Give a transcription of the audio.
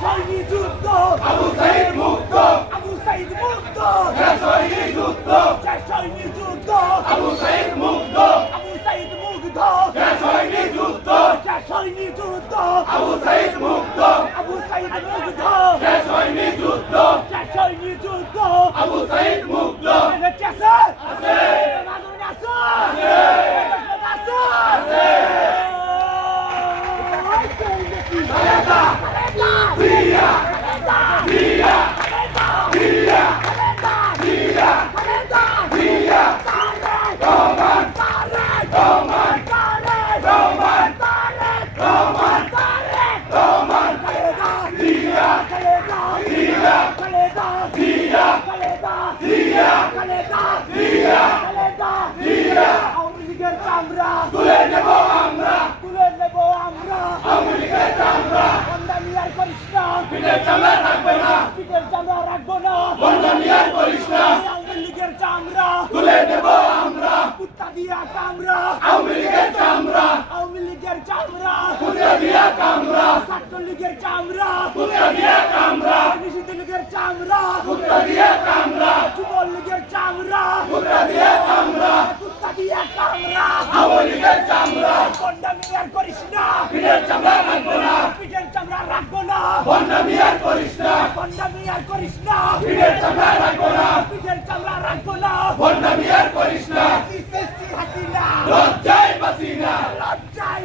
সৈনী যুদ্ধ আবু সাইদ মুক্ত আবু সাইদ মুক্ত সৈনী যুদ্ধ সৈনী যুদ্ধ আবু সাইদ মুক্ত আবু সাইদ মুগ্ধ সৈনী যুদ্ধ সৈনী যুদ্ধ আবু সাইদ মুক্ত আবু সাইদ মুগ্ধ সৈনী যুদ্ধ সৈনী যুদ্ধ আবু সাইদ মুক্ত কেসে আছে মাদুর আছে আছে খালেদা জিয়া জিয়া জিয়া জিয়া জিয়া রহমান রহমান রহমান রহমান রহমান জিয়া জিয়া জিয়া জিয়া জিয়া জিয়া আওয়ামী লীগের চামড়া তুলে নেব আমরা তুলে নেব আমরা আওয়ামী লীগের চামড়া বন্দামি আর করিস না পিঠের চামড়া রাখবে না পিঠের চামড়া রাখবো না বন্ধামি আর করিস না আওয়ামী লীগের চামড়া তুলে নেব আমরা কুত্তা দিয়া কামড়া আওয়ামী লীগের চামড়া আওয়ামী লীগের চামড়া কুত্তা দিয়া কামড়া ছাত্র লীগের চামড়া কুত্তা দিয়া কামড়া নিষিদ্ধ লীগের চামড়া কুত্তা দিয়া কামড়া যুবল লীগের চামড়া কুত্তা দিয়া কামড়া কুত্তা দিয়া কামড়া আওয়ামী লীগের চামড়া বন্দামি আর করিস না পিঠের চামড়া রাখবো না পিঠের চামড়া রাখবো না বন্ধামি আর করিস না বন্দামি আর করিস না পিঠের চামড়া রাখবো না পিঠের চামড়া রাখবো না বন্ধামি আর করিস না হাসিনা লজ্জায় বাসি না লজ্জায়